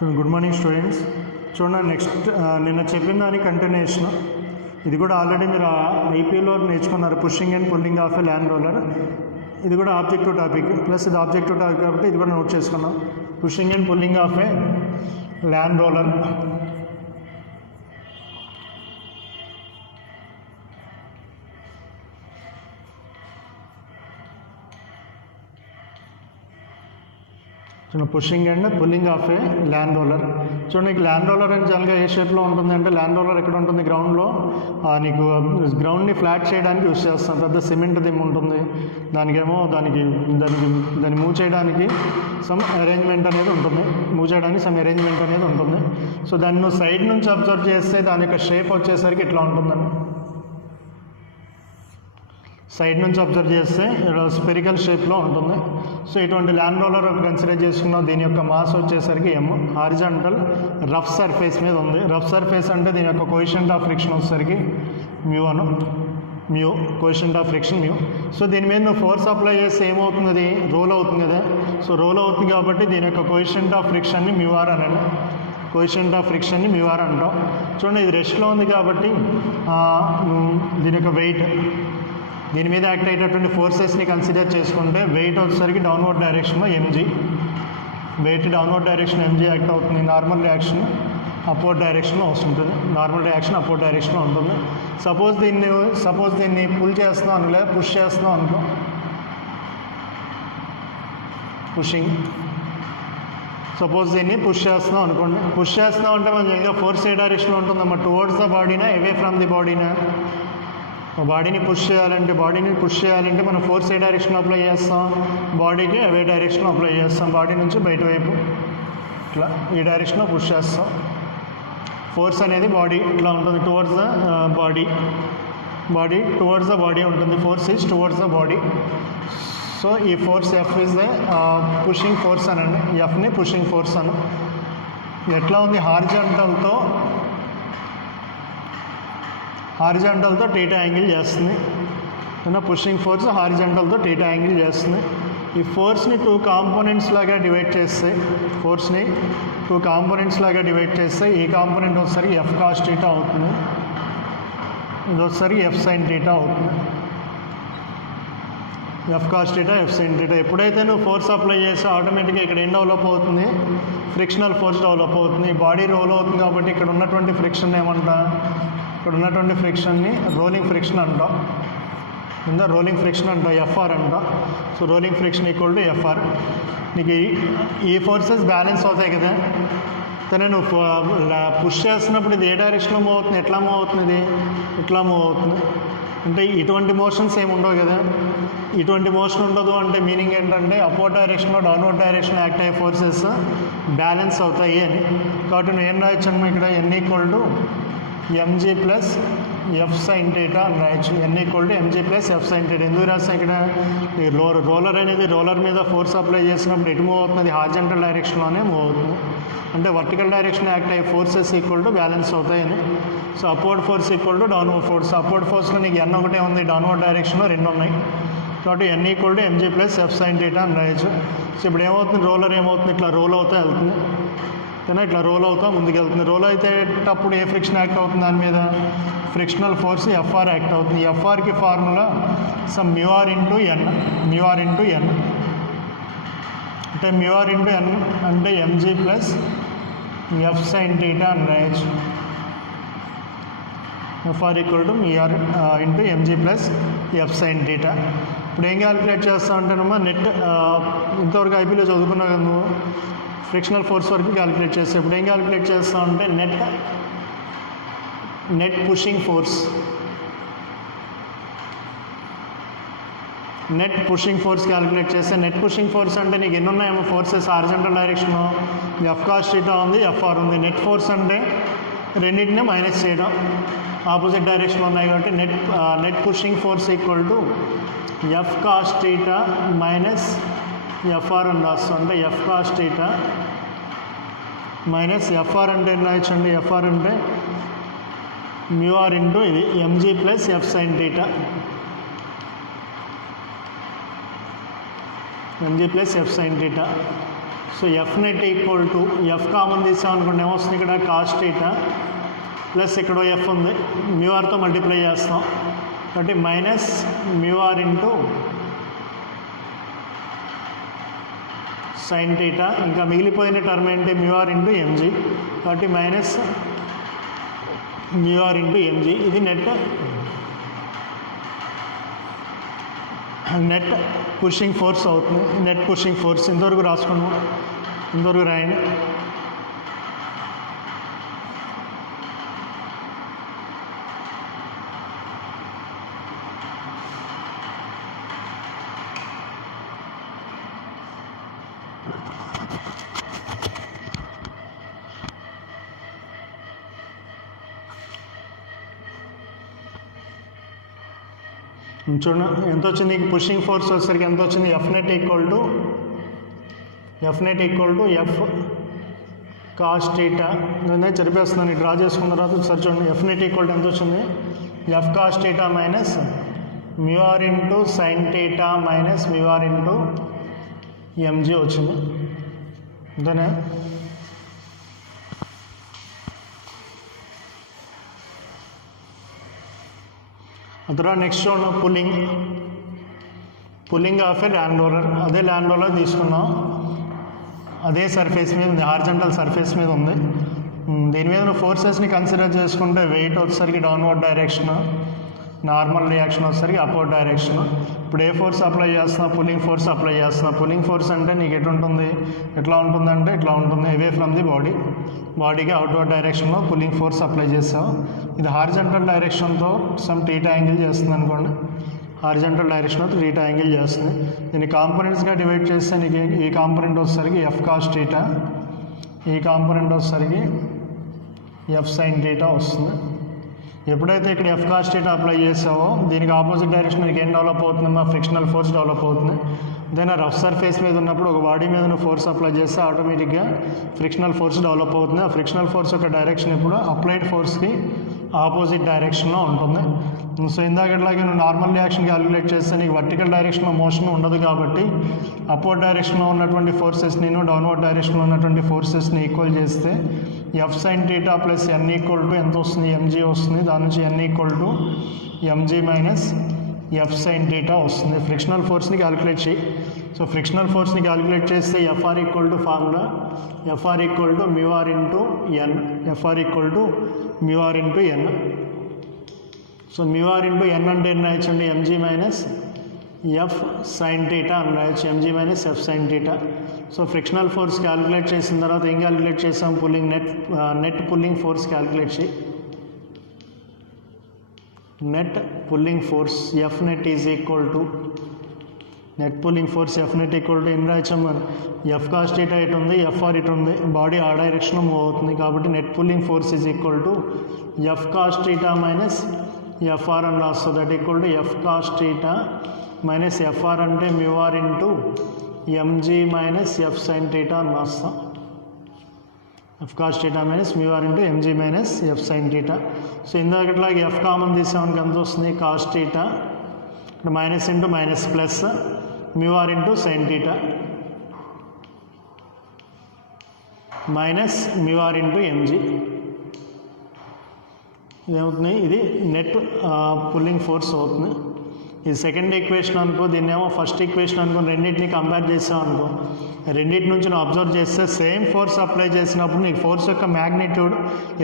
Good morning students. చూడండి, next నిన్న చెప్పిన దాని కంటిన్యూషన్. ఇది కూడా ఆల్రెడీ మీరు ఐపీలో నేర్చుకున్నారు, pushing and pulling of a land roller. ఇది కూడా ఆబ్జెక్టివ్ టాపిక్ ప్లస్ ఇది ఆబ్జెక్టివ్ టాపిక్ కాబట్టి ఇది కూడా నోట్ చేసుకున్నాం. Pushing and pulling of a land roller. Pushing and pulling of a land roller. చూడండి, ల్యాండ్ రోలర్ అని జనరల్గా ఏ షేప్లో ఉంటుంది అంటే, ల్యాండ్ రోలర్ ఎక్కడ ఉంటుంది? గ్రౌండ్లో. నీకు గ్రౌండ్ని ఫ్లాట్ చేయడానికి యూస్ చేస్తాం. పెద్ద సిమెంట్ దిమ్ ఉంటుంది, దానికేమో దాన్ని మూవ్ చేయడానికి సమ్ అరేంజ్మెంట్ అనేది ఉంటుంది. మూవ్ చేయడానికి సమ్ అరేంజ్మెంట్ అనేది ఉంటుంది. సో దాన్ని నువ్వు సైడ్ నుంచి అబ్జర్వ్ చేస్తే దాని యొక్క షేప్ వచ్చేసరికి ఇట్లా ఉంటుందండి. సైడ్ నుంచి అబ్జర్వ్ చేస్తే స్పెరికల్ షేప్లో ఉంటుంది. సో ఇటువంటి ల్యాండ్ రోలర్ కన్సిడర్ చేసుకున్నాం. దీని యొక్క మాస్ వచ్చేసరికి ఎమ్. హారిజాంటల్ రఫ్ సర్ఫేస్ మీద ఉంది. రఫ్ సర్ఫేస్ అంటే దీని యొక్క కోఎఫిషియంట్ ఆఫ్ ఫ్రిక్షన్ వచ్చేసరికి mu coefficient of friction mu. So దీని మీద నువ్వు ఫోర్స్ అప్లై చేస్తే ఏమవుతుంది? రోల్ అవుతుంది కదా. సో రోల్ అవుతుంది కాబట్టి దీని యొక్క కోఎఫిషియంట్ ఆఫ్ ఫ్రిక్షన్ని మ్యూఆర్ అనండి. కోఎఫిషియంట్ ఆఫ్ ఫ్రిక్షన్ని మ్యూఆర్ అంటాం. చూడండి, ఇది రెస్ట్లో ఉంది కాబట్టి దీని యొక్క వెయిట్, దీని మీద యాక్ట్ అయ్యేటటువంటి ఫోర్సెస్ని కన్సిడర్ చేసుకుంటే వెయిట్ వచ్చేసరికి డౌన్వర్డ్ డైరెక్షన్లో MG. Weight downward direction MG act అవుతుంది. నార్మల్ రియాక్షన్ అప్వర్డ్ డైరెక్షన్లో వస్తుంటుంది. నార్మల్ రియాక్షన్ అప్వర్డ్ డైరెక్షన్లో ఉంటుంది. సపోజ్ దీన్ని పుల్ చేస్తున్నాం అనుకో, లేదా పుష్ చేస్తున్నాం అనుకో, పుషింగ్. సపోజ్ దీన్ని పుష్ చేస్తున్నాం అనుకోండి. పుష్ చేస్తున్నాం అంటే మనం ఇంకా ఫోర్స్ ఏ డైరెక్షన్లో ఉంటుందమ్మా? టువర్డ్స్ ద బాడీనా, అవే ఫ్రమ్ ది బాడీనా? బాడీని పుష్ చేయాలంటే మనం ఫోర్స్ ఏ డైరెక్షన్లో అప్లై చేస్తాం? బాడీకి అవే డైరెక్షన్లో అప్లై చేస్తాం. బాడీ నుంచి బయట వైపు ఇట్లా ఈ డైరెక్షన్లో పుష్ చేస్తాం. ఫోర్స్ అనేది బాడీ ఇట్లా ఉంటుంది, towards the towards the body ఉంటుంది. Force is towards the body. So ఈ force F is the pushing force అనండి. ఎఫ్ని పుషింగ్ ఫోర్స్ అను. ఎట్లా ఉంది? హారిజాంటల్తో టీటా యాంగిల్ చేస్తుంది. పుషింగ్ ఫోర్స్ హారిజాంటల్తో టీటా యాంగిల్ చేస్తుంది. ఈ ఫోర్స్ని టూ కాంపోనెంట్స్ లాగా డివైడ్ చేస్తే, ఈ కాంపోనెంట్ వచ్చేసరికి ఎఫ్ కాస్ టీటా అవుతుంది, ఇది వచ్చేసరికి ఎఫ్ సైన్ టీటా అవుతుంది. F cos theta, F sine theta. ఎప్పుడైతే నువ్వు ఫోర్స్ అప్లై చేస్తే ఆటోమేటిక్గా ఇక్కడ ఏం డెవలప్ అవుతుంది? ఫ్రిక్షనల్ ఫోర్స్ డెవలప్ అవుతుంది. బాడీ రోల్ అవుతుంది కాబట్టి ఇక్కడ ఉన్నటువంటి ఫ్రిక్షన్ ఫ్రిక్షన్ని రోలింగ్ ఫ్రిక్షన్ అంటాం. రోలింగ్ ఫ్రిక్షన్ అంటాం, ఎఫ్ఆర్ అంటాం. So rolling friction equal to FR. నీకు ఈ ఫోర్సెస్ బ్యాలెన్స్ అవుతాయి కదా. కానీ నువ్వు పుష్ చేస్తున్నప్పుడు ఇది ఏ డైరెక్షన్లో మూవ్ అవుతుంది? ఎట్లా మూవ్ అవుతుంది? ఇట్లా మూవ్ అవుతుంది. అంటే ఇటువంటి మోషన్స్ ఏమి ఉండవు కదా. ఇటువంటి మోషన్ ఉండదు అంటే మీనింగ్ ఏంటంటే అప్వర్డ్ డైరెక్షన్లో డౌన్వర్డ్ డైరెక్షన్ యాక్ట్ అయ్యే ఫోర్సెస్ బ్యాలెన్స్ అవుతాయి అని. కాబట్టి నువ్వు ఏం రాయొచ్చు? ఇక్కడ N equal to MG plus F sine theta అని రాయొచ్చు. N equal to MG plus F sine theta. ఎందుకు రాస్తాం? ఇక్కడ రోలర్ అనేది రోలర్ మీద ఫోర్స్ అప్లై చేసినప్పుడు ఎటు మూవ్ అవుతుంది? హారిజాంటల్ డైరెక్షన్లోనే మూవ్ అవుతుంది. అంటే వర్టికల్ డైరెక్షన్ యాక్ట్ అయ్యే ఫోర్సెస్ ఈక్వల్ టు బ్యాలెన్స్ అవుతాయని. So upward force equal to downward force. Upward ఫోర్స్లో నీకు ఎన్ ఒకటే ఉంది, డౌన్వర్డ్ డైరెక్షన్లో రెండు ఉన్నాయి. కాబట్టి N equal to MG plus F sine theta అని రాయొచ్చు. సో ఇప్పుడు ఏమవుతుంది? రోలర్ ఏమవుతుంది? ఇట్లా రోల్ అవుతా వెళ్తుంది. ఇట్లా రోల్ అవుతా ముందుకు వెళ్తుంది. రోల్ అయితేటప్పుడు ఏ ఫ్రిక్షన్ యాక్ట్ అవుతుంది? దాని మీద ఫ్రిక్షనల్ ఫోర్స్ ఎఫ్ఆర్ యాక్ట్ అవుతుంది. ఎఫ్ఆర్కి ఫార్ములా సమ్ మ్యూఆర్ ఇంటూ ఎన్. అంటే మ్యూఆర్ ఇంటూ ఎన్ అంటే MG plus F sine theta అని రాయొచ్చు. FR equal to mu r into MG plus F sine theta. ఇప్పుడు ఏం క్యాలిక్యులేట్ చేస్తావు అంటేనమ్మా, నెట్ ఇంతవరకు ఐపీలో చదువుకున్నావు కదా నువ్వు, ఫ్రిక్షనల్ ఫోర్స్ వరకు క్యాలిక్యులేట్ చేస్తే ఇప్పుడు ఏం క్యాలిక్యులేట్ చేస్తావు అంటే నెట్ పుషింగ్ ఫోర్స్ క్యాలిక్యులేట్ చేస్తే, నెట్ పుషింగ్ ఫోర్స్ అంటే నీకు ఎన్ని ఉన్నాయేమో ఫోర్సెస్? హారిజాంటల్ డైరెక్షన్లో ఎఫ్ కాస్ టీటా ఉంది, ఎఫ్ఆర్ ఉంది. నెట్ ఫోర్స్ అంటే రెండింటినీ మైనస్ చేయడం, ఆపోజిట్ డైరెక్షన్లో ఉన్నాయి కాబట్టి net pushing force equal to F cos theta minus FR అని రాస్తాం. అంటే F cos theta minus FR అంటే ఏం రాయొచ్చండి? ఎఫ్ఆర్ అంటే మ్యూఆర్ ఇంటూ ఇది MG plus F sine theta. MG plus F sine theta. So F net equal to F common తీసామనుకోండి ఏమొస్తుంది ఇక్కడ కాస్ టీటా ప్లస్ ఇక్కడ ఎఫ్ ఉంది మ్యూ ఆర్తో మల్టిప్లై చేస్తాం కాబట్టి minus mu R into sine theta, ఇంకా మిగిలిపోయిన టర్మ్ ఏంటి మ్యూ ఆర్ ఇంటూ ఎంజీ, కాబట్టి minus mu R into MG. ఇది నెట్ పుషింగ్ ఫోర్స్ అవుతుంది. నెట్ పుషింగ్ ఫోర్స్ ఇంతవరకు రాసుకున్నాం, ఇంతవరకు రాయండి. చూడండి ఎంత వచ్చింది పుషింగ్ ఫోర్స్ వచ్చేసరికి ఎంత వచ్చింది F net equal to F cos theta. నేను చెరిపేస్తున్నాను, డ్రా చేసుకున్న తర్వాత ఒకసారి చూడండి. ఎఫ్ నెట్ ఈక్వల్ టు ఎంత వచ్చింది F cos theta minus mu R into sine theta minus mu R into MG వచ్చింది. అంతేనా? తర్వాత నెక్స్ట్ చూడండి pulling of a land roller. అదే ల్యాండ్ రోలర్ తీసుకున్నాం, అదే సర్ఫేస్ మీద ఉంది, హారిజంటల్ సర్ఫేస్ మీద ఉంది. దీని మీద ఫోర్సెస్ని కన్సిడర్ చేసుకుంటే వెయిట్ వచ్చేసరికి డౌన్వర్డ్ డైరెక్షన్, నార్మల్ రియాక్షన్ వచ్చేసరికి అప్వర్డ్ డైరెక్షన్. ఇప్పుడు ఏ ఫోర్స్ అప్లై చేస్తున్నా పుల్లింగ్ ఫోర్స్ అప్లై చేస్తున్నా. పుల్లింగ్ ఫోర్స్ అంటే నీకు ఎట్లా ఉంటుందంటే ఇట్లా ఉంటుంది, అవే ఫ్రమ్ ది బాడీకి అవుట్వర్డ్ డైరెక్షన్లో పుల్లింగ్ ఫోర్స్ అప్లై చేస్తాం. ఇది హారిజంటల్ డైరెక్షన్తో సమ్ టీటా యాంగిల్ చేస్తుంది అనుకోండి, హారిజంటల్ డైరెక్షన్లో టీటా యాంగిల్ చేస్తుంది. దీన్ని కాంపోనెంట్స్గా డివైడ్ చేస్తే నీకు ఈ కాంపోనెంట్ వచ్చేసరికి ఎఫ్ కాస్ టీటా, ఈ కాంపోనెంట్ వచ్చేసరికి ఎఫ్ సైన్ టీటా వస్తుంది. ఎప్పుడైతే ఇక్కడ ఎఫ్ కాస్ టీటా అప్లై చేసావో దీనికి ఆపోజిట్ డైరెక్షన్ నీకు ఏం డెవలప్ అవుతుంది, మా ఫ్రిక్షనల్ ఫోర్స్ డెవలప్ అవుతుంది. దెన్ రఫ్ సర్ఫేస్ మీద ఉన్నప్పుడు ఒక బాడీ మీద నువ్వు ఫోర్స్ అప్లై చేస్తే ఆటోమేటిక్గా ఫ్రిక్షనల్ ఫోర్స్ డెవలప్ అవుతుంది. ఆ ఫ్రిక్షనల్ ఫోర్స్ యొక్క డైరెక్షన్ ఇప్పుడు అప్లైడ్ ఫోర్స్కి ఆపోజిట్ డైరెక్షన్లో ఉంటుంది. సో ఇందాకట్లాగే నువ్వు నార్మల్ రియాక్షన్ క్యాలిక్యులేట్ చేస్తే నీకు వర్టికల్ డైరెక్షన్లో మోషన్ ఉండదు కాబట్టి అప్వర్డ్ డైరెక్షన్లో ఉన్నటువంటి ఫోర్సెస్ని డౌన్వర్డ్ డైరెక్షన్లో ఉన్నటువంటి ఫోర్సెస్ని ఈక్వల్ చేస్తే F sine theta plus N equal to ఎంత వస్తుంది ఎంజీ వస్తుంది. దాని నుంచి N equal to MG minus F sine theta వస్తుంది. ఫ్రిక్షనల్ ఫోర్స్ని క్యాలిక్యులేట్ చేయి. సో ఫ్రిక్షనల్ ఫోర్స్ని క్యాలిక్యులేట్ చేస్తే FR equal to formula FR equal to mu R into N, FR equal to mu R into N. So mu R into N అంటే ఎన్ని రాయొచ్చండి MG minus F sine theta అని రాయొచ్చు, MG minus F sine theta. So frictional force calculate చేసిన తర్వాత ఏం calculate చేసాం net pulling force calculate చేయి. Net pulling force F net is equal to net pulling force F net equal to ఏం రాయొచ్చాం మరి F cos theta ఇటు ఉంది, FR ఇటు ఉంది, బాడీ ఆ డైరెక్షన్లో మూవ్ అవుతుంది కాబట్టి net pulling force is equal to F cos theta minus FR అని రాస్తుంది. That equal to F cos theta minus FR అంటే mu R into MG minus F sine theta అని రాస్తాం. F cos theta minus mu R into MG minus F sine theta. So ఇందాకట్లాగే F common తీసామనికి ఎంత వస్తుంది cos theta, ఇక్కడ minus into minus plus mu R into sine theta minus mu R into MG. ఇదేమవుతుంది ఇది net pulling force అవుతుంది. ఇది second equation అనుకో, దీన్నేమో ఫస్ట్ ఈక్వేషన్ అనుకో. రెండింటిని కంపేర్ చేసావు అనుకో, రెండింటి నుంచి నువ్వు అబ్జర్వ్ చేస్తే సేమ్ ఫోర్స్ అప్లై చేసినప్పుడు నీకు ఫోర్స్ యొక్క మ్యాగ్నిట్యూడ్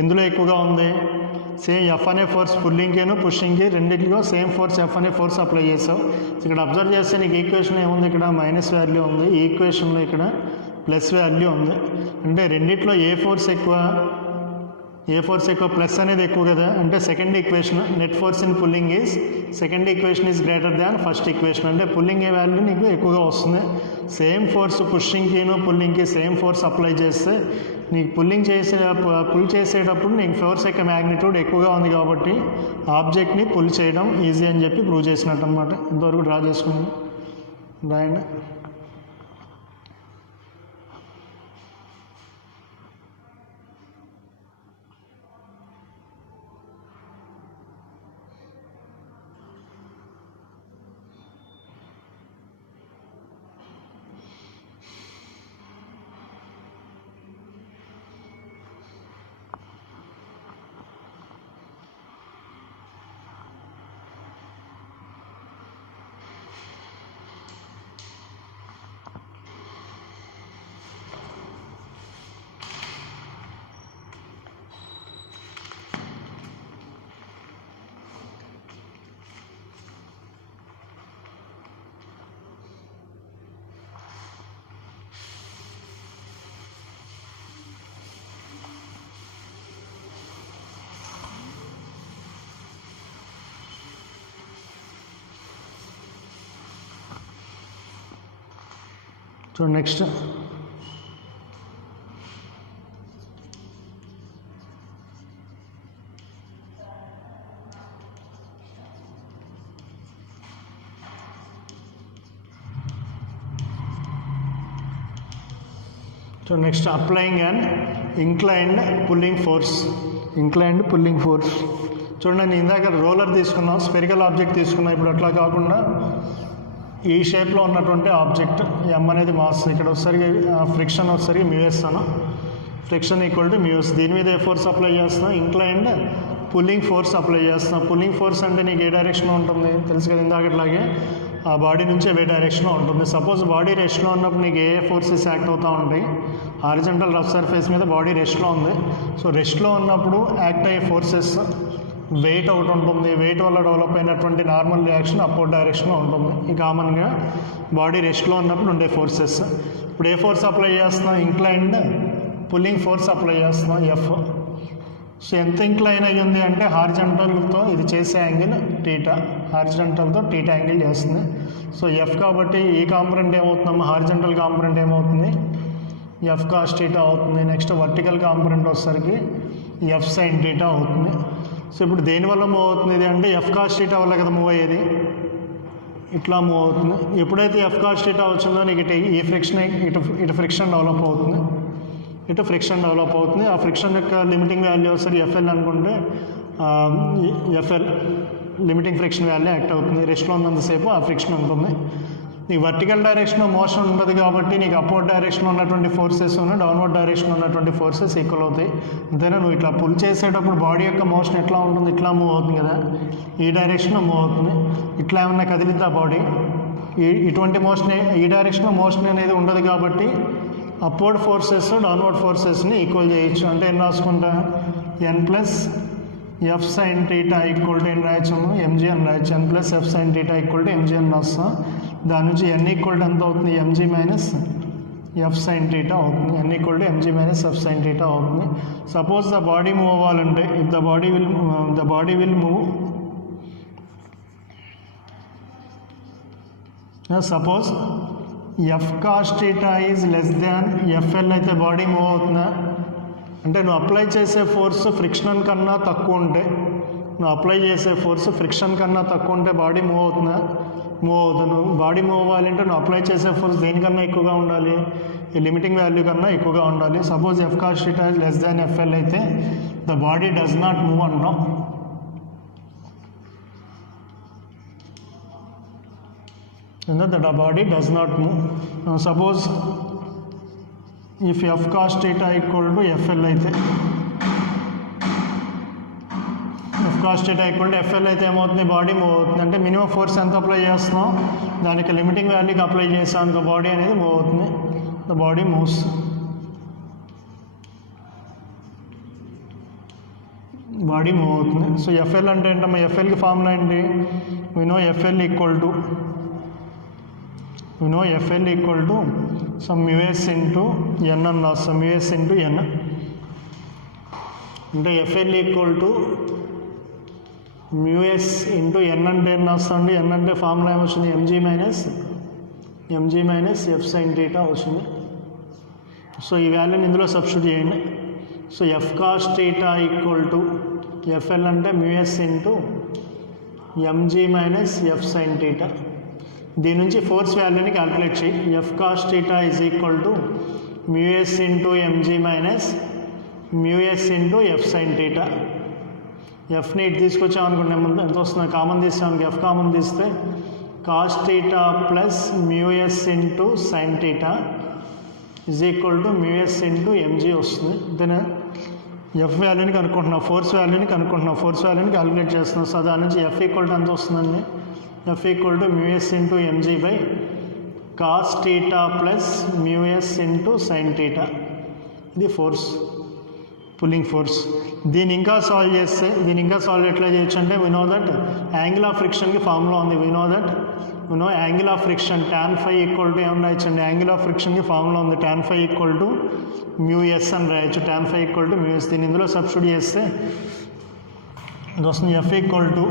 ఎందులో ఎక్కువగా ఉంది, సేమ్ ఎఫ్ అనే ఫోర్స్ పుల్లింగ్కేను పుషింగ్కి రెండింటిలో సేమ్ ఫోర్స్ ఎఫ్ అనే ఫోర్స్ అప్లై చేసావు. ఇక్కడ అబ్జర్వ్ చేస్తే నీకు ఈక్వేషన్ ఏముంది, ఇక్కడ మైనస్ వాల్యూ ఉంది, ఈ ఈక్వేషన్లో ఇక్కడ ప్లస్ వాల్యూ ఉంది. అంటే రెండిట్లో ఏ ఫోర్స్ ఎక్కువ ప్లస్ అనేది ఎక్కువ కదా. అంటే second equation net force in pulling is second equation is greater than first equation. అంటే పుల్లింగ్ ఏ వాల్యూ నీకు ఎక్కువగా వస్తుంది. సేమ్ ఫోర్స్ పుల్లింగ్కి సేమ్ ఫోర్స్ అప్లై చేస్తే నీకు పుల్ చేసేటప్పుడు నీకు ఫోర్స్ యొక్క మ్యాగ్నిట్యూడ్ ఎక్కువగా ఉంది కాబట్టి ఆబ్జెక్ట్ని పుల్ చేయడం ఈజీ అని చెప్పి ప్రూవ్ చేసినట్టు అనమాట. ఇంతవరకు డ్రా చేసుకున్నాను, రాయండి. So next applying and inclined pulling force. చూడండి, నేను ఇందాక రోలర్ తీసుకున్నాం, స్పెరికల్ ఆబ్జెక్ట్ తీసుకున్నాం. ఇప్పుడు అట్లా కాకుండా ఈ షేప్లో ఉన్నటువంటి ఆబ్జెక్ట్ ఎమ్ అనేది మాస్, ఇక్కడ వచ్చేసరికి ఫ్రిక్షన్ వచ్చేసరికి మ్యూఎస్ అను, ఫ్రిక్షన్ ఈక్వల్ టు మ్యూఎస్. దీని మీద ఏ ఫోర్స్ అప్లై చేస్తున్నాం? ఇంక్లైన్డ్ పుల్లింగ్ ఫోర్స్ అప్లై చేస్తున్నాం. పుల్లింగ్ ఫోర్స్ అంటే నీకు ఏ డైరెక్షన్లో ఉంటుంది తెలుసు కదా, ఇందాకట్లాగే ఆ బాడీ నుంచి వే డైరెక్షన్లో ఉంటుంది. సపోజ్ బాడీ రెస్ట్లో ఉన్నప్పుడు నీకు ఏ ఫోర్సెస్ యాక్ట్ అవుతూ ఉంటాయి? హారిజంటల్ రఫ్ సర్ఫేస్ మీద బాడీ రెస్ట్లో ఉంది. సో రెస్ట్లో ఉన్నప్పుడు యాక్ట్ అయ్యే ఫోర్సెస్ వెయిట్ ఒకటి ఉంటుంది. వెయిట్ వల్ల డెవలప్ అయినటువంటి నార్మల్ రియాక్షన్ అప్వర్డ్ డైరెక్షన్లో ఉంటుంది. ఈ కామన్గా బాడీ రెస్ట్లో ఉన్నప్పుడు ఉండే ఫోర్సెస్. ఇప్పుడు ఏ ఫోర్స్ అప్లై చేస్తున్నాం? ఇంక్లైన్డ్ పుల్లింగ్ ఫోర్స్ అప్లై చేస్తున్నాం, ఎఫ్. సో ఎంత ఇంక్లైన్ అయ్యింది అంటే హారిజంటల్తో ఇది చేసే యాంగిల్ టీటా, హారిజంటల్తో టీటా యాంగిల్ చేస్తుంది. సో ఎఫ్ కాబట్టి ఈ కాంపొనెంట్ ఏమవుతుందమ్మా? హారిజంటల్ కాంపొనెంట్ ఏమవుతుంది? ఎఫ్ కాస్ టీటా అవుతుంది. నెక్స్ట్ వర్టికల్ కాంపొనెంట్ వచ్చేసరికి ఎఫ్ సైన్ టీటా అవుతుంది. సో ఇప్పుడు దేనివల్ల మూవ్ అవుతుంది ఇది అంటే ఎఫ్ కాస్ టీటా వల్ల కదా మూవ్ అయ్యేది, ఇట్లా మూవ్ అవుతుంది. ఎప్పుడైతే ఎఫ్ కాస్ టీటా వచ్చిందో నీకు ఈ ఫ్రిక్షన్ ఇటు ఫ్రిక్షన్ డెవలప్ అవుతుంది, ఆ ఫ్రిక్షన్ యొక్క లిమిటింగ్ వాల్యూ వచ్చేసరికి ఎఫ్ఎల్ అనుకుంటే FL limiting friction value act అవుతుంది. రెస్ట్లో ఉన్నంతసేపు ఆ ఫ్రిక్షన్ ఉంటుంది. నీకు వర్టికల్ డైరెక్షన్లో మోషన్ ఉండదు కాబట్టి నీకు అప్వర్డ్ డైరెక్షన్లో ఉన్నటువంటి ఫోర్సెస్ డౌన్వర్డ్ డైరెక్షన్లో ఉన్నటువంటి ఫోర్సెస్ ఈక్వల్ అవుతాయి. అంతేనా? నువ్వు ఇట్లా పుల్ చేసేటప్పుడు బాడీ యొక్క మోషన్ ఎట్లా ఉంటుంది? ఇట్లా మూవ్ అవుతుంది కదా, ఈ డైరెక్షన్లో మూవ్ అవుతుంది. ఇట్లా ఏమన్నా కదిలిద్దా బాడీ? ఇటువంటి మోషన్ ఈ డైరెక్షన్లో మోషన్ అనేది ఉండదు కాబట్టి అప్వర్డ్ ఫోర్సెస్ డౌన్వర్డ్ ఫోర్సెస్ని ఈక్వల్ చేయొచ్చు. అంటే ఏం రాసుకుంటా? N plus F sine theta equal to ఏం రాయొచ్చాము? ఎంజీ అని రాయొచ్చు. N plus F sine theta equal to MG అని రాస్తాం. దాని నుంచి ఎన్ ఈక్వల్ టు ఎంత అవుతుంది? MG minus F sine theta అవుతుంది. N equal to MG minus F sine theta అవుతుంది. సపోజ్ ద బాడీ మూవ్ అవ్వాలంటే if the body will move, suppose F cos theta is less than FL అయితే body move అవుతుందా? అంటే నువ్వు apply చేసే force friction కన్నా తక్కువ ఉంటే, బాడీ మూవ్ అవుతుందా? మూవ్ అవుతుంది. నువ్వు బాడీ మూవ్ అవ్వాలంటే నువ్వు అప్లై చేసే ఫోర్స్ దేనికన్నా ఎక్కువగా ఉండాలి? ఈ లిమిటింగ్ వాల్యూ కన్నా ఎక్కువగా ఉండాలి. Suppose F cos theta is less than FL అయితే the body does not move అంటాం. The body does not move. Suppose if f cos theta equal to fl అయితే ఏమవుతుంది? బాడీ మూవ్ అవుతుంది. అంటే మినిమం ఫోర్స్ ఎంత అప్లై చేస్తున్నాం దానికి limiting వాల్యూకి apply చేస్తాం అనుకో, బాడీ అనేది మూవ్ అవుతుంది. The body moves. Body move అవుతుంది. సో ఎఫ్ఎల్ అంటే ఏంటమ్మా? ఎఫ్ఎల్కి ఫార్ములా ఏంటి? we know FL equal to some µs into n and some µs into n. అంటే FL equal to µs into n అంటే n వస్తుంది. n అంటే formula ఏమొచ్చింది? mg minus f sin theta వస్తుంది. So ఈ వాల్యూని ఇందులో సబ్స్టిట్యూట్ చేయండి. So f cos theta equal to FL అంటే µs into mg minus f sin theta. దీని నుంచి ఫోర్స్ వాల్యూని క్యాల్కులేట్ చేయి. F cos theta is equal to mu S into MG minus mu S into F sine theta. ఎఫ్ని ఇటు తీసుకొచ్చామనుకుంటే ముందు ఎంత వస్తుంది? కామన్ తీసామనుకో, ఎఫ్ కామన్ తీస్తే cos theta plus mu S into sine theta is equal to mu S into MG వస్తుంది. Then F వాల్యూని కనుక్కుంటున్నాం, ఫోర్స్ వాల్యూని క్యాల్కులేట్ చేస్తున్నాం. సో దాని నుంచి ఎఫ్ ఈక్వల్ టు ఎంత వస్తుందండి? F equal to µs into mg by cos theta plus µs into sin theta. ఇది ఫోర్స్, పుల్లింగ్ ఫోర్స్. దీన్ని ఇంకా సాల్వ్ ఎట్లా చేయొచ్చు అంటే we know that angle of ఫ్రిక్షన్కి ఫార్ములా ఉంది. we know angle of friction tan phi equal to ఏమని రాయొచ్చండి? యాంగిల్ ఆఫ్ ఫ్రిక్షన్కి ఫార్ములా ఉంది. tan phi equal to µs అని రాయొచ్చు. tan phi equal to µs. దీన్ని ఇందులో సబ్స్టిట్యూట్ చేస్తే ఇది వస్తుంది. F equal to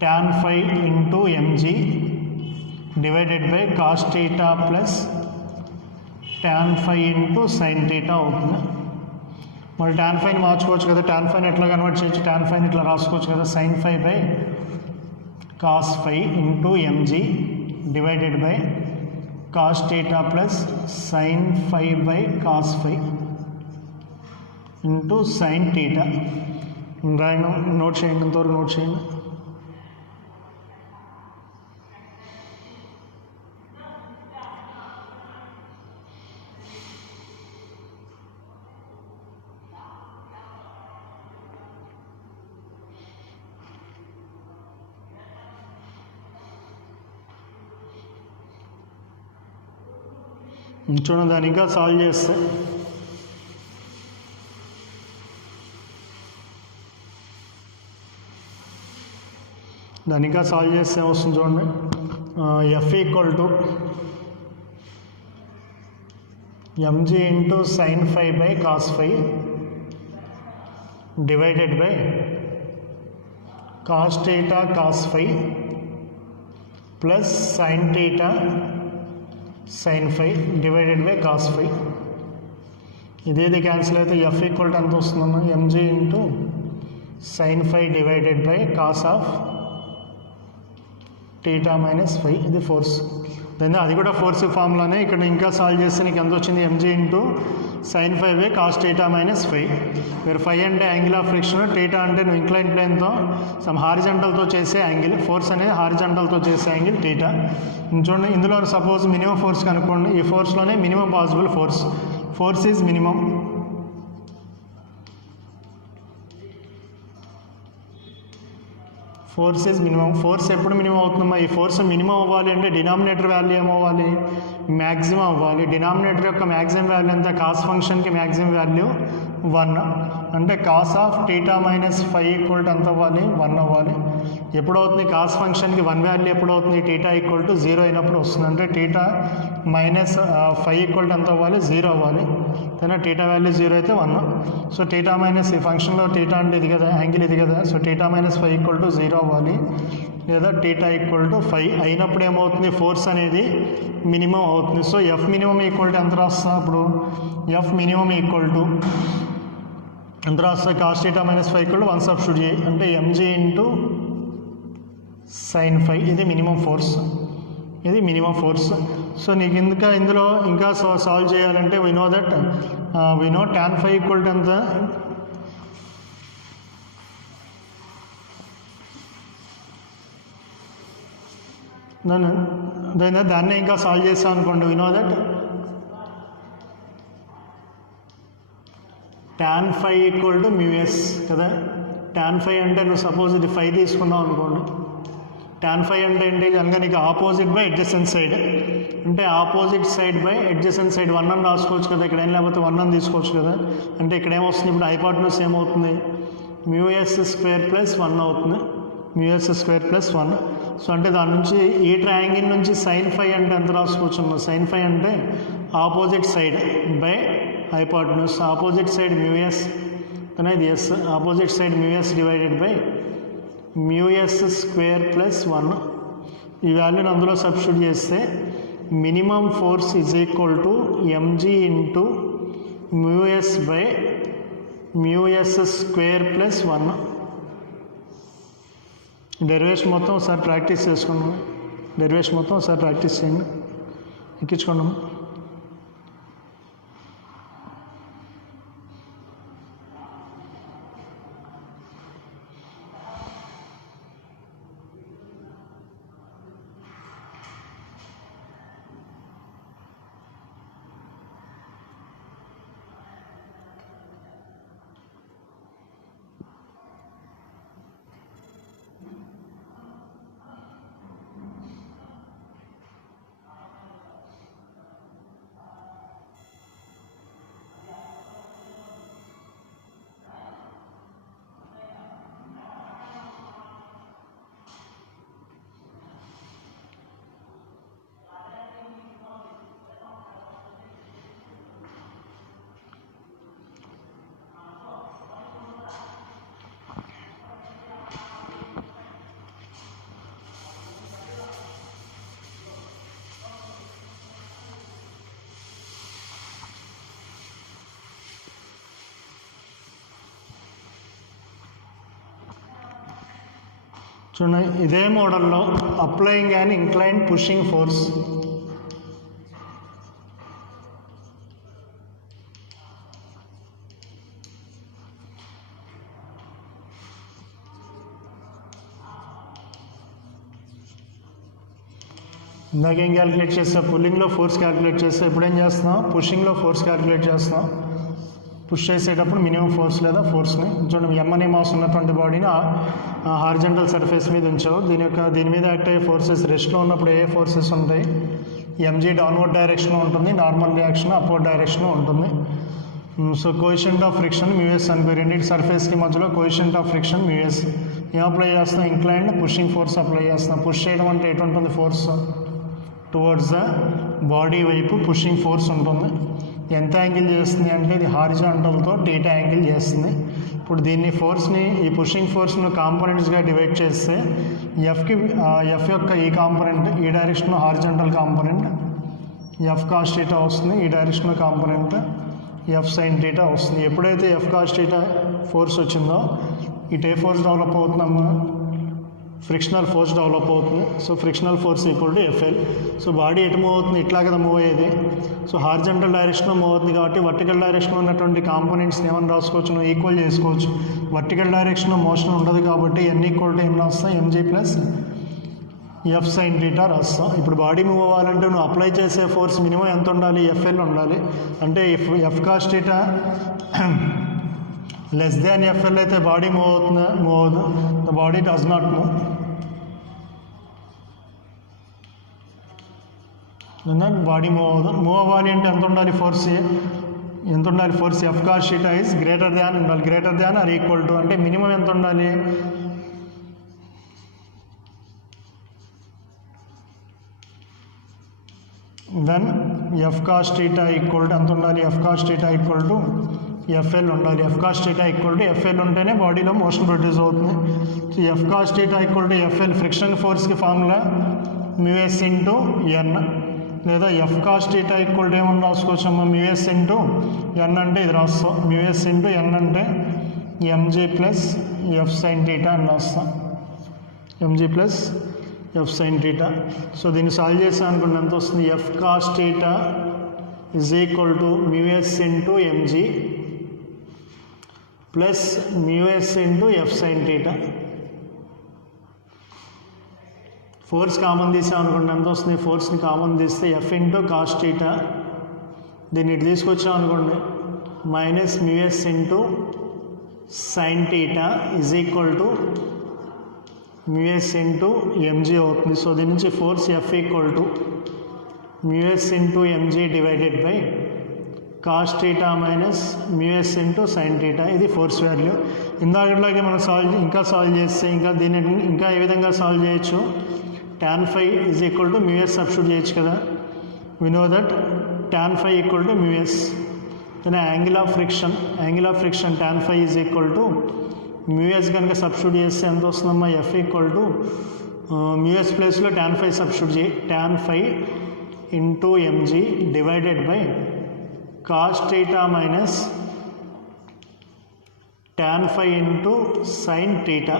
tan phi into mg divided by cos theta plus tan phi into sine theta అవుతుంది. మరి tan phi మార్చుకోవచ్చు కదా, tan phi ఎట్లా కన్వర్ట్ చేయొచ్చు, tan phi ఇట్లా రాసుకోవచ్చు కదా, sin phi by cos phi into mg divided by cos theta plus sine phi by cos phi into sine theta. రాయను, నోట్ చేయండి, ఇంతవరకు నోట్ చేయండి. చూడండి, దాన్ని ఇంకా సాల్వ్ చేస్తే వస్తుంది చూడండి. F equal to MG into sine phi by cos phi divided by cos theta cos phi plus sine theta sine phi divided by cos phi. ఇదేది క్యాన్సిల్ అయితే ఎఫ్ ఈక్వల్ టు ఎంత వస్తుందమ్మా, MG into sine phi divided by cos of theta minus phi. ఇది force, దాన్ని అది కూడా force ఫార్ములానే. ఇక్కడ ఇంకా సాల్వ్ చేస్తే నీకు ఎంత వచ్చింది, MG into sine phi by cos theta minus phi. వేరు phi అంటే యాంగిల్ ఆఫ్ ఫ్రిక్షన్, థీటా అంటే నువ్వు ఇంక్లైన్ ప్లేన్తో సమ్ హారిజంటల్తో చేసే యాంగిల్, ఫోర్స్ అనేది హారిజంటల్తో చేసే యాంగిల్ థీటా. చూడండి, ఇందులో సపోజ్ మినిమం ఫోర్స్ కనుక్కోండి. ఈ ఫోర్స్లోనే minimum possible force is minimum. Force ఎప్పుడు మినిమం అవుతుందమ్మా, ఈ ఫోర్స్ మినిమం అవ్వాలి అంటే డినామినేటర్ వాల్యూ ఏమవ్వాలి, మ్యాక్సిమం అవ్వాలి. డినామినేటర్ యొక్క మ్యాక్సిమం వాల్యూ ఎంత, కాస్ ఫంక్షన్కి మ్యాక్సిమం వాల్యూ 1, అంటే cos of theta minus phi equal to ఎంత అవ్వాలి, 1 అవ్వాలి. ఎప్పుడు అవుతుంది, కాస్ ఫంక్షన్కి 1 వాల్యూ ఎప్పుడు అవుతుంది, థీటా ఈక్వల్ టు 0 అయినప్పుడు వస్తుంది. అంటే theta minus phi equal to ఎంత అవ్వాలి, 0 అవ్వాలి. కానీ థీటా వాల్యూ 0 అయితే 1. సో థీటా మైనస్ ఈ ఫంక్షన్లో థీటా అంటే ఇది కదా, యాంగిల్ ఇది కదా, so theta minus phi equal to 0 అవ్వాలి, లేదా థీటా ఈక్వల్ టు phi అయినప్పుడు ఏమవుతుంది, ఫోర్స్ అనేది మినిమం అవుతుంది. So F minimum equal to ఎంత రాస్తా, అప్పుడు ఎఫ్ మినిమం ఈక్వల్ టు ఎంత రాస్తా, cos theta minus phi equal to 1 substitute చేయి, అంటే ఎంజీ ఇంటూ సైన్ phi. ఇది మినిమం ఫోర్స్. సో నీకు ఇందులో ఇంకా సాల్వ్ చేయాలంటే we know tan phi equal to ఎంత, దాన్ని ఇంకా సాల్వ్ చేస్తాం అనుకోండి. We know that tan phi equal to mu S కదా. tan phi అంటే నువ్వు సపోజ్ ఇది 5 తీసుకున్నావు అనుకోండి, tan phi అంటే ఏంటి, కనుక నీకు ఆపోజిట్ బై అడ్జసెంట్ సైడ్, అంటే opposite side by adjacent side 1 అని రాసుకోవచ్చు కదా, ఇక్కడ ఏం లేకపోతే 1 అని తీసుకోవచ్చు కదా. అంటే ఇక్కడ ఏమొస్తుంది, ఇప్పుడు హైపాటనస్ ఏమవుతుంది, మ్యూఎస్ స్క్వేర్ ప్లస్ 1 అవుతుంది, మ్యూఎస్ స్క్వేర్ ప్లస్ 1. సో అంటే దాని నుంచి ఈ ట్రయాంగిల్ నుంచి సైన్ phi అంటే ఎంత రాసుకోవచ్చు, సైన్ phi అంటే opposite side by hypotenuse, opposite side mu S అనేది ఎస్, opposite side mu S divided by mu S square plus 1. ఈ వాల్యూని అందులో సబ్స్టిట్యూట్ చేస్తే minimum force is equal to MG into mu S by mu S square plus 1. Derivation మొత్తం ఒకసారి practice చేసుకున్నాం, చేయండి, ఎక్కించుకున్నాము. చూడండి ఇదే మోడల్లో applying and incline pushing force. ఇందాక ఏం క్యాలిక్యులేట్ చేస్తా, పుల్లింగ్లో ఫోర్స్ క్యాలిక్యులేట్ చేస్తే ఇప్పుడు ఏం చేస్తున్నాం, పుషింగ్లో ఫోర్స్ క్యాలిక్యులేట్ చేస్తున్నాం. పుష్ చేసేటప్పుడు మినిమం ఫోర్స్ లేదా ఫోర్స్ని చూడండి, ఎంఎన్ఏ మాస్ ఉన్నటువంటి బాడీని హారిజంటల్ సర్ఫేస్ మీద ఉంచావు. దీని మీద యాక్ట్ అయ్యే ఫోర్సెస్ రెస్ట్లో ఉన్నప్పుడు ఏ ఫోర్సెస్ ఉంటాయి, ఎంజీ డౌన్వర్డ్ డైరెక్షన్లో ఉంటుంది, నార్మల్ రియాక్షన్ అప్వర్డ్ డైరెక్షన్లో ఉంటుంది. సో కోఎఫిషియంట్ ఆఫ్ ఫ్రిక్షన్ మ్యూఎస్ అనుకో, రెండింటి సర్ఫేస్కి మధ్యలో కోఎఫిషియంట్ ఆఫ్ ఫ్రిక్షన్ మ్యూఎస్. ఏం అప్లై చేస్తున్నాం, ఇంక్లైన్డ్ పుషింగ్ ఫోర్స్ అప్లై చేస్తున్నాం. పుష్ చేయడం అంటే ఎటు ఉంటుంది, ఫోర్స్ టువర్డ్స్ ద బాడీ వైపు పుషింగ్ ఫోర్స్ ఉంటుంది. ఎంత యాంగిల్ చేస్తుంది అంటే ఇది హారిజాంటల్తో టీటా యాంగిల్ చేస్తుంది. ఇప్పుడు దీన్ని ఫోర్స్ని, ఈ పుషింగ్ ఫోర్స్ను కాంపోనెంట్స్గా డివైడ్ చేస్తే ఎఫ్ యొక్క ఈ కాంపోనెంట్ ఈ డైరెక్షన్లో horizontal component F cos theta వస్తుంది, ఈ డైరెక్షన్లో కాంపోనెంట్ ఎఫ్ సైన్ టీటా వస్తుంది. ఎప్పుడైతే ఎఫ్ కాస్ టీటా ఫోర్స్ వచ్చిందో ఇటు ఏ ఫోర్స్ డెవలప్ అవుతుందమ్మా, ఫ్రిక్షనల్ ఫోర్స్ డెవలప్ అవుతుంది. So frictional force equal to FL. So body ఎటు మూవ్ అవుతుంది, ఇట్లా కదా మూవ్ అయ్యేది. సో హారిజంటల్ డైరెక్షన్లో మూవ్ అవుతుంది కాబట్టి వర్టికల్ డైరెక్షన్లో ఉన్నటువంటి కాంపోనెంట్స్ని ఏమైనా రాసుకోవచ్చు, నువ్వు ఈక్వల్ చేసుకోవచ్చు. వర్టికల్ డైరెక్షన్లో మోషన్ ఉండదు కాబట్టి ఎన్ ఈక్వల్ టు ఎన్ రాస్తాం, MG plus F sine theta రాస్తాం. ఇప్పుడు బాడీ మూవ్ అవ్వాలంటే నువ్వు అప్లై చేసే ఫోర్స్ మినిమం ఎంత ఉండాలి, ఎఫ్ఎల్ ఉండాలి. అంటే F cos theta less than FL అయితే బాడీ మూవ్ అవుతుందా, మూవ్ అవ్వదు. The body does not move. Body move అవ్వదు. మూవ్ అవ్వాలి అంటే ఎంత ఉండాలి, ఫోర్స్ ఎంత ఉండాలి, force F cos theta is greater than ఉండాలి, greater than or equal to అంటే మినిమం ఎంత ఉండాలి, then F cos theta equal to ఎంత ఉండాలి, F cos theta equal to FL ఉండాలి. F cos theta equal to FL ఉంటేనే బాడీలో motion produce అవుతుంది. So F cos theta equal to FL friction ఫోర్స్కి ఫార్ములా మ్యూఎస్ ఇంటూ ఎన్, లేదా F cos theta equal to ఏమన్నా రాసుకోవచ్చమ్మా, మ్యూఎస్ into N అంటే ఇది రాస్తాం, మ్యూఎస్ ఇంటూ ఎన్ అంటే MG plus F sine theta అని రాస్తాం, MG plus F sine theta. So దీన్ని సాల్వ్ చేసాం అనుకోండి ఎంత వస్తుంది, F cos theta is equal to mu S into MG plus mu S into F sine theta. Force common తీసాం అనుకోండి ఎంత వస్తుంది, ఫోర్స్ని కామన్ తీస్తే ఎఫ్ ఇంటూ కాస్ థీటా, దీన్ని ఇటు తీసుకొచ్చాం అనుకోండి minus mu S into sine theta is equal to mu S into MG అవుతుంది. సో దీని నుంచి force F equal to mu S into MG divided by cos theta minus mu S into sine theta. ఇది force value. ఇందాకట్లాగే మనం ఇంకా సాల్వ్ చేస్తే దీన్ని ఇంకా ఏ విధంగా సాల్వ్ చేయొచ్చు, tan phi is equal to mu S substitute చేయొచ్చు కదా. we know that tan phi equal to మ్యూఎస్. then angle of friction tan phi is equal to mu S కనుక సబ్స్టిట్యూట్ చేస్తే ఎంత వస్తుందమ్మా, ఎఫ్ ఈక్వల్ టు మ్యూఎస్ ప్లేస్లో tan phi సబ్స్టిట్యూట్ చేయి, tan phi into MG divided by cos theta minus tan phi into sine theta.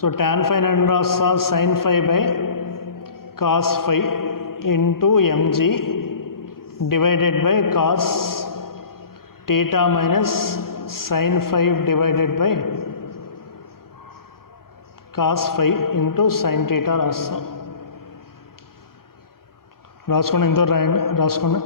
So tan phi అని రాస్తా, sine phi by cos phi into MG divided by cos theta minus sine phi divided by cos phi into sine theta రాస్తాం. రాసుకోండి, ఎంతో రాయండి, రాసుకోండి.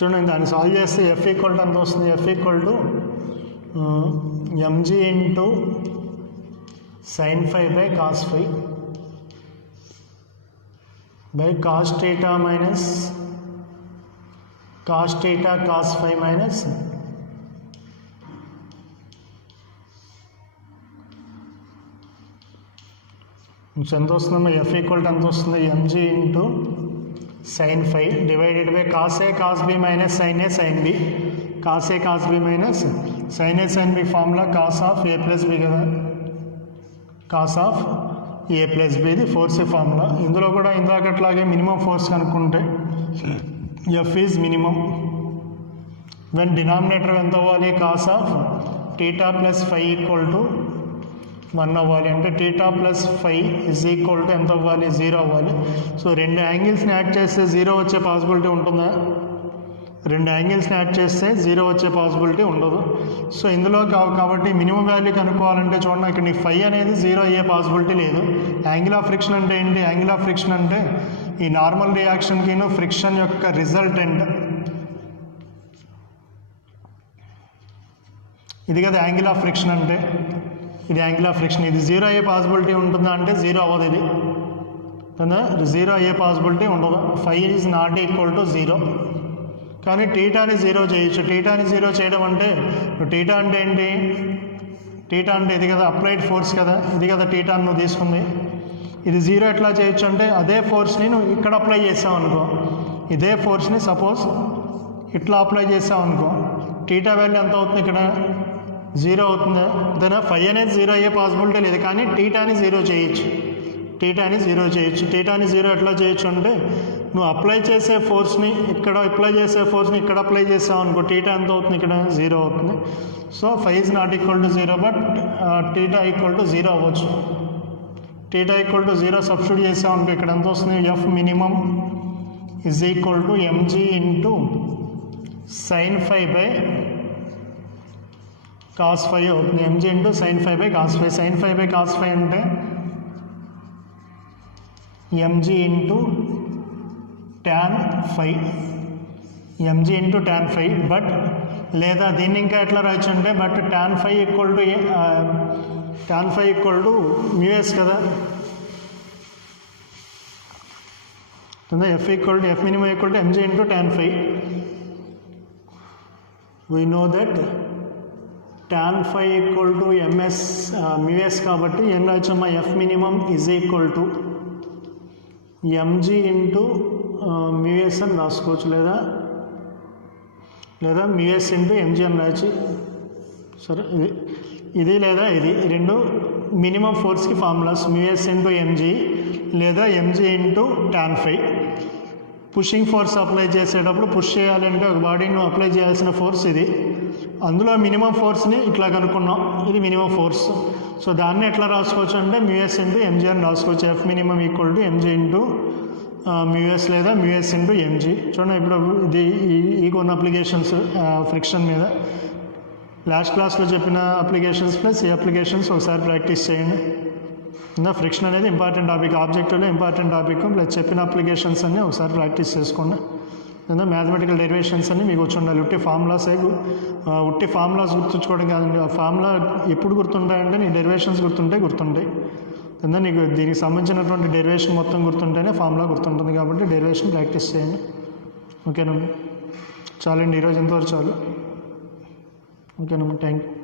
చూడండి, దాన్ని solve చేస్తే ఎఫ్ ఈక్వల్ టు ఎంత వస్తుంది, F equal to MG into sin phi by cos phi by cos theta minus cos theta cos phi minus ఎంత వస్తుందమ్మా ఎఫ్ ఈక్వల్ టు ఎంత వస్తుంది MG into sine phi divided by cos A cos B minus sine A sine B cos A cos B minus sine A sine B formula cos of A plus B కదా cos of A plus B ఇది force formula ఇందులో కూడా ఇందాకట్లాగే minimum force కనుక్కుంటే F is minimum when denominator ఎంత అవ్వాలి cos of theta plus phi equal to 1 అవ్వాలి అంటే theta plus phi is equal to ఎంత అవ్వాలి 0 అవ్వాలి సో రెండు యాంగిల్స్ని యాడ్ చేస్తే 0 వచ్చే పాసిబిలిటీ ఉంటుందా రెండు యాంగిల్స్ని యాడ్ చేస్తే 0 వచ్చే పాసిబిలిటీ ఉండదు సో ఇందులో కాబట్టి మినిమం వాల్యూ కనుక్కోవాలంటే చూడండి ఇక్కడ నీ ఫై అనేది 0 అయ్యే పాసిబిలిటీ లేదు యాంగిల్ ఆఫ్ ఫ్రిక్షన్ అంటే ఏంటి యాంగిల్ ఆఫ్ ఫ్రిక్షన్ అంటే ఈ నార్మల్ రియాక్షన్కిను ఫ్రిక్షన్ యొక్క రిజల్టెంట్ ఇది కదా యాంగిల్ ఆఫ్ ఫ్రిక్షన్ అంటే ఇది యాంగిల్ ఆఫ్ ఫ్రిక్షన్ ఇది 0 అయ్యే పాసిబిలిటీ ఉంటుందా అంటే 0 అవ్వదు ఇది కదా 0 అయ్యే పాసిబిలిటీ ఉండదు phi is not equal to 0 కానీ టీటాని 0 చేయొచ్చు టీటాని 0 చేయడం అంటే టీటా అంటే ఏంటి టీటా అంటే ఇది కదా అప్లైడ్ ఫోర్స్ కదా ఇది కదా టీటాని నువ్వు తీసుకుంది ఇది 0 ఎట్లా చేయొచ్చు అంటే అదే ఫోర్స్ని నువ్వు ఇక్కడ అప్లై చేసావు అనుకో ఇదే ఫోర్స్ని సపోజ్ ఇట్లా అప్లై చేసావు అనుకో టీటా వాల్యూ ఎంత అవుతుంది ఇక్కడ 0 అవుతుందా దాని ఫై అనేది 0 అయ్యే పాసిబిలిటీ లేదు కానీ టీటాని 0 చేయొచ్చు టీటాని 0 చేయొచ్చు టీటాని 0 ఎట్లా చేయొచ్చు అంటే నువ్వు అప్లై చేసే ఫోర్స్ని ఇక్కడ అప్లై చేసే ఫోర్స్ని ఇక్కడ అప్లై చేసావు అనుకో టీటా ఎంత అవుతుంది ఇక్కడ 0 అవుతుంది so phi is not equal to 0 but theta equal to 0 అవ్వచ్చు టీటా ఈక్వల్ టు 0 సబ్స్టిట్యూట్ చేసావు అనుకో ఇక్కడ ఎంత వస్తుంది F minimum is equal to MG into sine phi by cos phi అవుతుంది MG into sine phi by cos phi sine phi by cos phi అంటే MG into tan phi MG into tan phi but లేదా దీన్ని ఇంకా ఎట్లా రాయొచ్చు అంటే but tan phi equal to mu S కదా F equal to F minimum equal to MG into tan phi we know that tan phi equal to MS mu s కాబట్టి ఏం రాయొచ్చమ్మా f minimum is equal to MG into mu s అని రాసుకోవచ్చు లేదా mu s into mg అని రాయచ్చు సరే ఇది లేదా ఇది రెండు మినిమం ఫోర్స్కి ఫార్ములాస్ మ్యూఎస్ ఇంటూ ఎంజీ లేదా MG into tan phi pushing force apply చేసేటప్పుడు పుష్ చేయాలంటే ఒక బాడీని నువ్వు అప్లై చేయాల్సిన ఫోర్స్ ఇది అందులో మినిమం ఫోర్స్ని ఇట్లా కనుక్కున్నాం ఇది మినిమం ఫోర్స్ సో దాన్ని ఎట్లా రాసుకోవచ్చు అంటే మ్యూఎస్ ఇంటూ ఎంజీ అని రాసుకోవచ్చు f minimum equal to MG into mu s లేదా మ్యూఎస్ ఇంటూ ఎంజీ చూడండి ఇప్పుడు ఇది ఈ కొన్ని అప్లికేషన్స్ ఫ్రిక్షన్ మీద లాస్ట్ క్లాస్లో చెప్పిన అప్లికేషన్స్ ప్లస్ ఈ అప్లికేషన్స్ ఒకసారి ప్రాక్టీస్ చేయండి ఇంకా ఫ్రిక్షన్ అనేది ఇంపార్టెంట్ టాపిక్ ఆబ్జెక్టివ్లో ఇంపార్టెంట్ టాపిక్ ప్లస్ చెప్పిన అప్లికేషన్స్ అన్నీ ఒకసారి ప్రాక్టీస్ చేసుకోండి లేదా మ్యాథమెటికల్ డెరివేషన్స్ అన్నీ మీకు వచ్చి ఉండాలి ఉట్టి ఫార్ములాస్ గుర్తుంచుకోవడం కాదండి ఆ ఫార్ములా ఎప్పుడు గుర్తుంటాయంటే నీ డెరివేషన్స్ గుర్తుంటాయి లేదా నీకు దీనికి సంబంధించినటువంటి డెరివేషన్ మొత్తం గుర్తుంటేనే ఫార్ములా గుర్తుంటుంది కాబట్టి డెరివేషన్ ప్రాక్టీస్ చేయండి ఓకేనమ్మా చాలండి ఈరోజు ఎంతవరకు చాలు ఓకేనమ్మా థ్యాంక్ యూ